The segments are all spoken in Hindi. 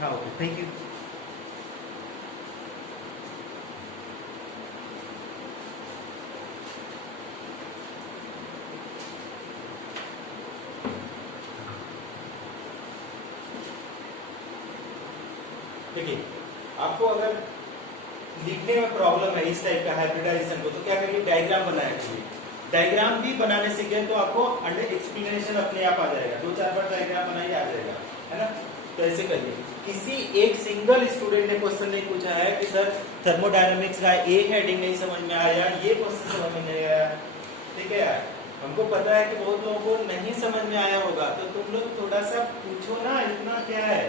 हाँ ओके, थैंक यू। देखिए, आपको अगर लिखने में प्रॉब्लम है इस टाइप का हाइब्रिडाइजेशन को, तो क्या करिए, डायग्राम बनाया करिए। डायग्राम भी बनाने सीख गए तो आपको अंडर एक्सप्लेनेशन अपने आप आ जाएगा। 2-4 बार डायग्राम बनाइए, आ जाएगा, है ना। तो ऐसे करिए। किसी एक सिंगल स्टूडेंट ने क्वेश्चन नहीं पूछा है कि सर थर्मोडायनामिक्स का एक हेडिंग नहीं समझ में आया, ये क्वेश्चन समझ में नहीं आया। ठीक है यार, हमको पता है कि बहुत लोगों को नहीं समझ में आया होगा, तो तुम लोग थोड़ा सा पूछो ना, इतना क्या है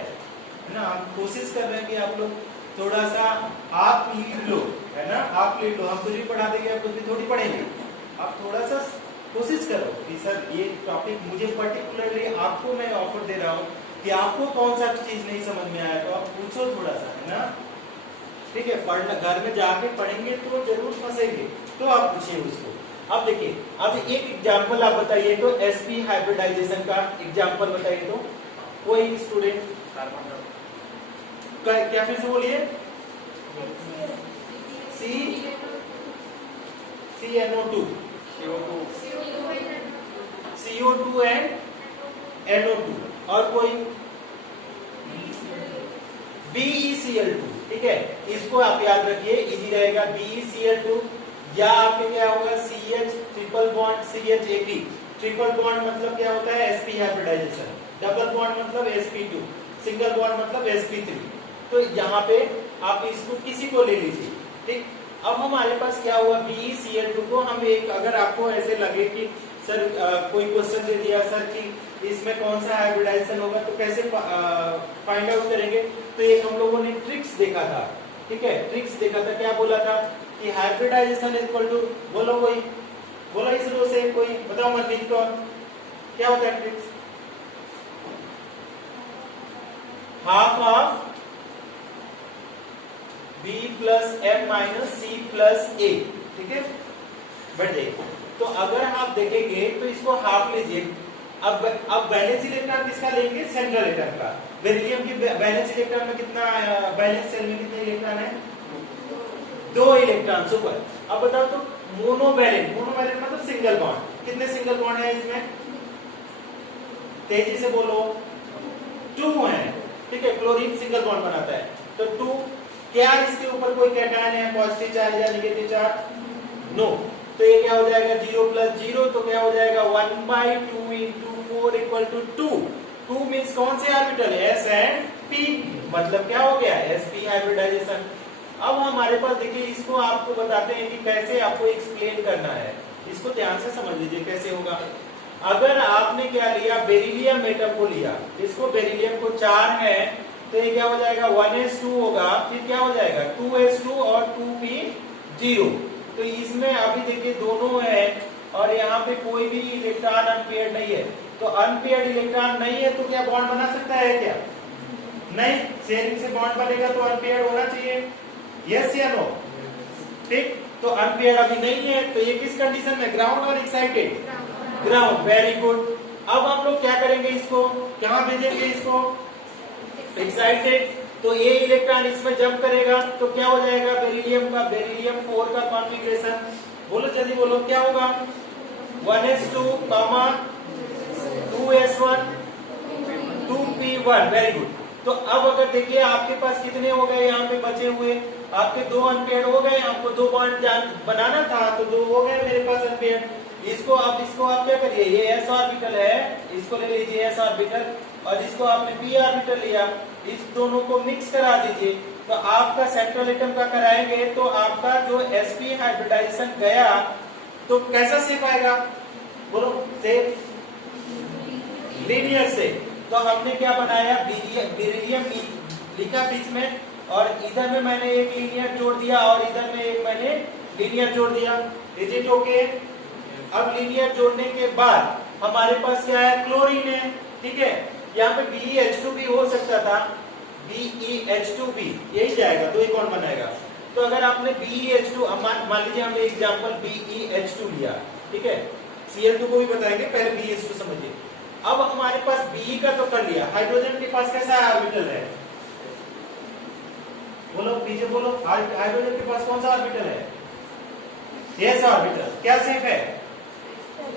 ना। हम कोशिश कर रहे हैं कि आप लोग थोड़ा सा आप लीड लो, है ना, आप लीड लो। हम कुछ भी पढ़ा देंगे, आप कुछ भी थोड़ी पढ़ेंगे। आप थोड़ा सा कोशिश करो कि सर ये टॉपिक मुझे पर्टिकुलरली आपको मैं ऑफर दे रहा हूँ कि आपको कौन सा चीज नहीं समझ में आया, तो आप पूछो थोड़ा सा, है ना। ठीक है, पढ़ना घर में जाके पढ़ेंगे तो जरूर फंसेंगे, तो आप पूछिए उसको। अब देखिए, अब एक एग्जांपल आप बताइए तो, एसपी हाइब्रिडाइजेशन का एग्जांपल बताइए तो कोई स्टूडेंट। क्या फिर से बोलिए? CnO2 CO2 एंड NO2, और कोई BeCl2। ठीक है, इसको आप याद रखिए, इजी रहेगा। BeCl2, या आपके क्या होगा, CH triple bond CH AT। Triple bond मतलब क्या होता है, sp हाइब्रिडाइजेशन। डबल बॉन्ड मतलब sp2। सिंगल बॉन्ड मतलब sp3। तो यहाँ पे आप इसको किसी को ले लीजिए। ठीक, अब हमारे पास क्या हुआ, BeCl2 को हम एक, अगर आपको ऐसे लगे कि सर कोई क्वेश्चन दे दिया सर कि इसमें कौन सा हाइब्रिडाइजेशन होगा, तो कैसे फाइंड आउट करेंगे। तो एक हम लोगों ने ट्रिक्स देखा था। ठीक है, ट्रिक्स देखा था, क्या बोला था कि हाइब्रिडाइजेशन इक्वल टू, बोलो कोई, बोलो इस रो से कोई बताओ, मनदीप को क्या होता है tricks? Half of B plus M minus C plus A। ठीक है, बढ़ जाइए। तो अगर आप देखेंगे तो इसको हाफ लीजिए। अब बैलेंस इलेक्ट्रॉन किसका लेंगे, सेंट्रल एटम का। बेरिलियम की बैलेंस इलेक्ट्रॉन में कितना, बैलेंस सेल में कितने इलेक्ट्रॉन है, 2 इलेक्ट्रॉन सुपर। अब बताओ तो मोनोवैलेंट, मोनोवैलेंट मतलब सिंगल बॉन्ड, कितने सिंगल बॉन्ड है इसमें, तेजी से बोलो, 2 है। ठीक है, क्लोरीन सिंगल बॉन्ड बनाता है, तो 2। क्या इसके ऊपर कोई कैटायन है, पॉजिटिव चार्ज या नेगेटिव चार्ज? नो। तो ये क्या हो जाएगा, 0 प्लस 0, तो क्या हो जाएगा 1/2 इंटू 4 इक्वल टू 2। 2 मीन्स कौन से ऑर्बिटल, S एंड P, मतलब क्या हो गया, sp हाइब्रिडाइजेशन। अब हमारे पास देखिए, इसको आपको बताते हैं कि कैसे आपको एक्सप्लेन करना है। इसको ध्यान से समझ लीजिए कैसे होगा। अगर आपने क्या लिया, बेरिलियम एटम को लिया, इसको बेरिलियम को 4 है, तो ये क्या हो जाएगा, 1s2 होगा, फिर क्या हो जाएगा 2s2 और 2p0। तो इसमें अभी देखिए दोनों है, और यहाँ पे कोई भी इलेक्ट्रॉन अनपेयर्ड नहीं है। तो अनपेयर्ड इलेक्ट्रॉन नहीं है तो क्या बॉन्ड बना सकता है क्या, नहीं। शेयरिंग से बॉन्ड बनेगा तो अनपेयर्ड होना चाहिए, यस या नो। ठीक, तो अनपेयर्ड अभी नहीं है, तो ये किस कंडीशन में, ग्राउंड और एक्साइटेड, ग्राउंड। Very good. अब हम लोग क्या करेंगे, इसको कहां भेजेंगे, इसको एक्साइटेड। तो ये इलेक्ट्रॉन इसमें जंप करेगा, तो क्या हो जाएगा, बेरिलियम का, बेरिलियम 4 का कॉन्फ़िगरेशन, बोलो जल्दी बोलो, क्या होगा, 1s2, 2s1, 2p1। Very good. तो अब अगर देखिए आपके पास कितने हो गए, यहाँ पे बचे हुए आपके 2 अनपेयर्ड हो गए। आपको 2 बॉन्ड बनाना था, तो 2 हो गए मेरे पास अनपेयर्ड। इसको आप क्या करिए, ये s ऑर्बिटल है, इसको ले लीजिए s ऑर्बिटल, और इसको आपने p ऑर्बिटल लिया, इस दोनों को मिक्स करा दीजिए। तो आपका सेंट्रल एटम का कराएंगे तो आपका जो sp हाइब्रिडाइजेशन गया, तो कैसा शेप आएगा, बोलो, शेप लीनियर से। तो हमने क्या बनाया, बेरिलियम लिखा बीच में, और इधर में मैंने एक लीनियर जोड़ दिया, और इधर में एक मैंने लीनियर जोड़ दिया। Is it okay? अब लीनियर जोड़ने के बाद हमारे पास क्या है, क्लोरीन है। ठीक है, यहाँ पे BeH2 भी हो सकता था, BeH2 यही जाएगा, तो ये कौन बनाएगा। तो अगर आपने BeH2, मान लीजिए हमने एग्जांपल BeH2 लिया, ठीक है, Cl2 को भी बताएंगे, पहले BeH2 समझिए। अब हमारे पास Be का तो कर लिया, हाइड्रोजन के पास कैसा ऑर्बिटल है, बोलो पीछे बोलो, हाइड्रोजन के पास कौन सा ऑर्बिटल है? S orbital. क्या शेप है?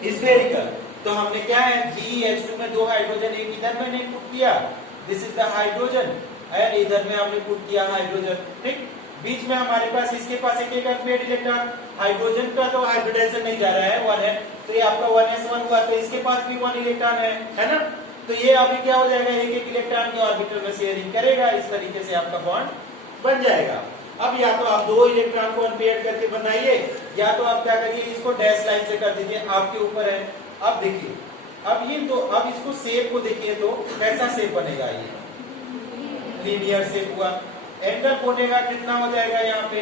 स्फेरिकल। तो हमने क्या है, BH2 में दो हाइड्रोजन, एक इधर मैंने पुट किया, this is the hydrogen, and इधर में हमने पुट किया हाइड्रोजन। ठीक, बीच में हमारे पास, इसके पास एक एक अनपेयर्ड इलेक्ट्रॉन, हाइड्रोजन का तो हाइब्रिडाइजेशन नहीं जा रहा है, 1 है, तो ये आपका 1s1 हुआ, तो इसके पास भी 1 इलेक्ट्रॉन है ना। तो ये अभी क्या हो जाएगा, एक एक इलेक्ट्रॉन के ऑर्बिटल में शेयरिंग करेगा, इस तरीके से आपका बॉन्ड बन जाएगा। अब या तो आप दो इलेक्ट्रॉन को अनपेयर्ड करके बनाइए, या तो आप क्या करिए, इसको डैश लाइन से कर दीजिए, आपके ऊपर है। अब देखिए, अब ये तो, अब इसको शेप को देखिए तो कैसा शेप बनेगा, ये लीनियर शेप हुआ। एंगल बनेगा कितना हो जाएगा यहाँ पे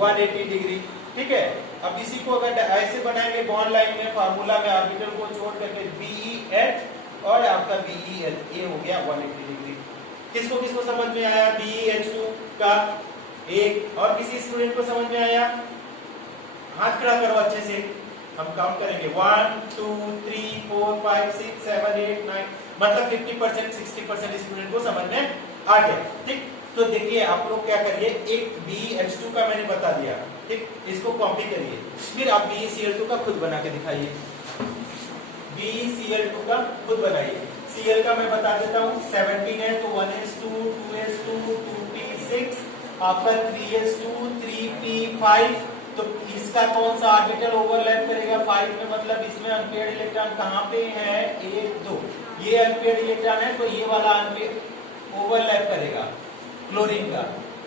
180 डिग्री। ठीक है, अब इसी को अगर ऐसे बनाएंगे बॉन्ड लाइन में, फार्मूला में ऑर्बिटल को छोड़ करके BeH और आपका BeL, ये हो गया 180 डिग्री। किसको किसको समझ में आया BeH2 का? एक और किसी स्टूडेंट को समझ में आया? हाथ खड़ा करो अच्छे से, हम काउंट करेंगे 1 2 3 4 5 6 7 8 9, मतलब 50% 60% स्टूडेंट को समझ में आ गया। ठीक, तो देखिए आप लोग क्या करिए, एक BeH2 का मैंने बता दिया, ठीक, इसको कॉपी करिए, फिर आप BeCl2 का खुद बना के दिखाइए। BeCl2 का खुद बनाइए। Cl का मैं बता देता हूँ, 17 है तो 1s2 2s2 2p6, आपका 3s2 3p5, तो इसका कौन सा ऑर्बिटल ओवरलैप करेगा 5 में, मतलब इसमें अनपेयर्ड इलेक्ट्रॉन कहाँ पे है, 1 2, ये अनपेयर्ड इलेक्ट्रॉन है, तो ये वाला अनपेयर्ड ओवरलैप करेगा क्लोरीन का।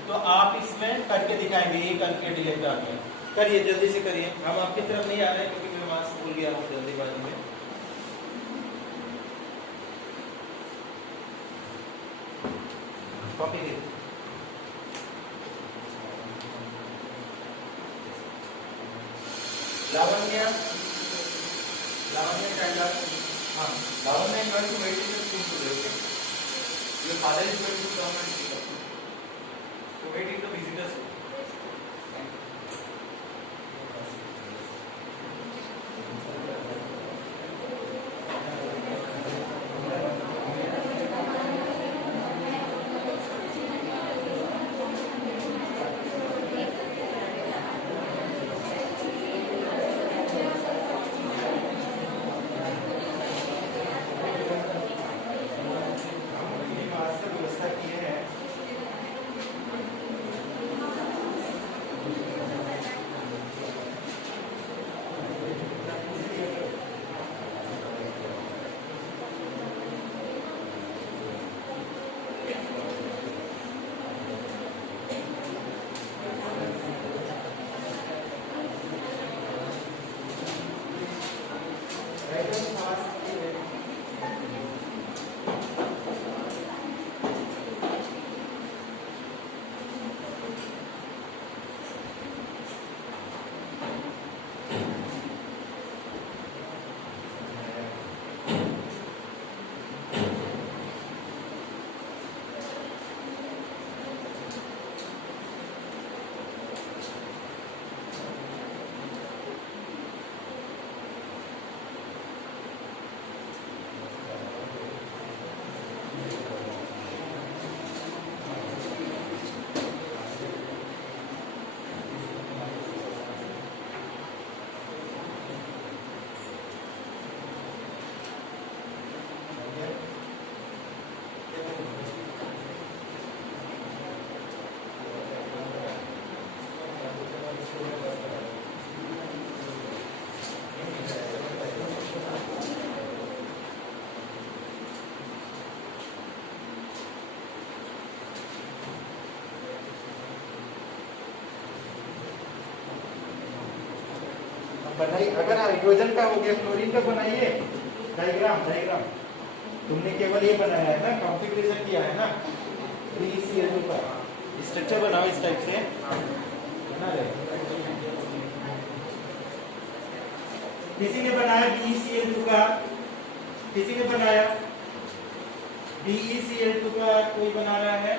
तो आप इसमें करके दिखाएंगे, एक अनपेयर्ड इलेक्ट्रॉन में। करिए, जल्दी से करिए, हम आपकी तरफ नहीं आ रहे हैं क्योंकि मैं वहां से भूल गया हूँ जल्दीबाजी में। कॉपी कीजिए। लावण्य, लावण्य टेंडर, हाँ, लावण्य is going to wait in the school today, okay? Your father is going to come and pick up. So wait in the visitors room. बनाइए। अगर हाइड्रोजन का हो गया, क्लोरीन का बनाइए डायग्राम। डायग्राम तुमने केवल ये बनाया है ना, कॉन्फ़िगरेशन किया है ना, BeCl2 का स्ट्रक्चर बनाओ इस टाइप से बना रहे। किसी ने बनाया BeCl2 का, किसी ने बनाया BeCl2 का, कोई बना रहा है,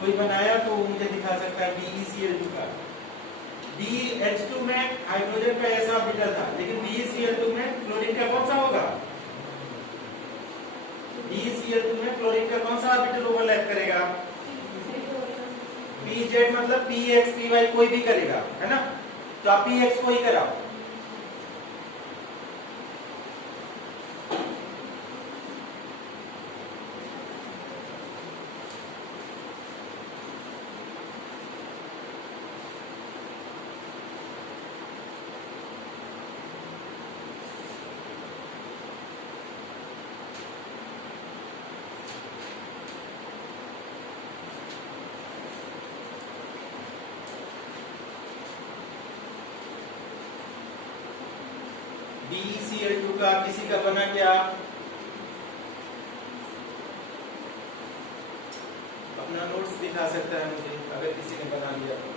कोई बनाया तो मुझे दिखा सकता है BeCl2 का। BH2 में हाइड्रोजन का ऐसा ऑर्बिटल था, लेकिन BeCl2 में क्लोरीन का कौन सा होगा? BeCl2 BeCl2 में क्लोरीन का कौन सा ऑर्बिटल ओवरलैप करेगा? PZ मतलब PX PY कोई भी करेगा, है ना? तो आप PX को ही कराओ। BeCl2 का किसी का बना क्या? अपना नोट्स दिखा सकता है मुझे अगर किसी ने बना लिया तो।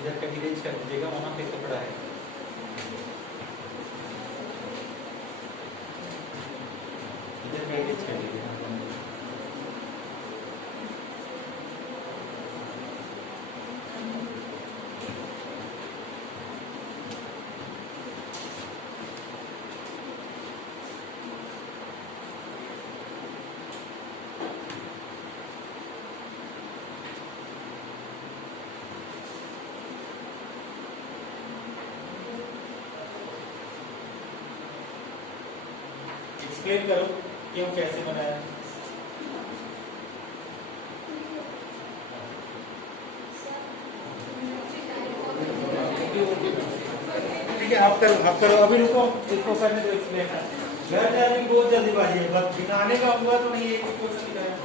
इधर कहीं रेंज कर दीजिएगा, वहां पे कपड़ा है। इधर कहीं रेंज कर दीजिएगा। एक्सप्लेन करो क्यों, कैसे बनाया? ठीक है, आप करो अभी, रुको इसको करने दो एक्सप्लेन। घर जाने की बहुत जल्दीबाजी है, बस दिखाने का हुआ तो नहीं, एक क्वेश्चन दिखाया।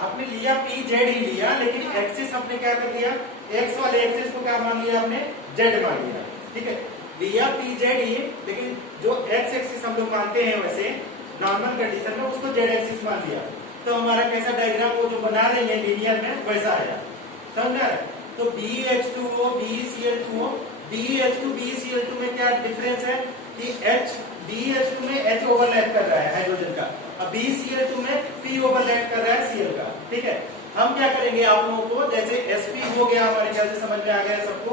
आपने लिया PZ ही लिया, लेकिन एक्सिस आपने क्या कर लिया? एक्स वाले एक्सिस को क्या मान लिया आपने? Z मान लिया। ठीक है, लिया PZ ही, लेकिन जो एक्स एक्सिस हम लोग मानते हैं वैसे नॉर्मल कंडीशन में उसको Z एक्सिस मान लिया, तो हमारा कैसा डायग्राम वो जो बना रहे हैं लीनियर में वैसा आया। समझ आया? तो BH2O BeCl2O, BH2 BeCl2 में क्या डिफरेंस है कि BH2 में H ओवरलैप कर रहा है हाइड्रोजन का, अब BeCl2 में P ओवरलैप कर रहा है Cl का। ठीक है, हम क्या करेंगे आप लोगों को, जैसे sp हो गया, हमारे ख्याल से समझ में आ गया सबको।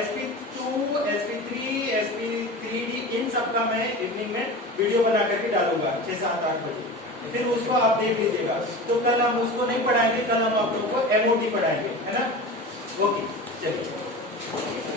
sp2 sp3 sp3d इन सबका मैं इवनिंग में वीडियो बना करके डालूंगा 6 7 8 बजे, फिर उसको आप देख लीजिएगा। तो कल हम उसको नहीं पढ़ाएंगे, कल हम आप लोगों को MOT पढ़ाएंगे, है ना? ओके, चलिए।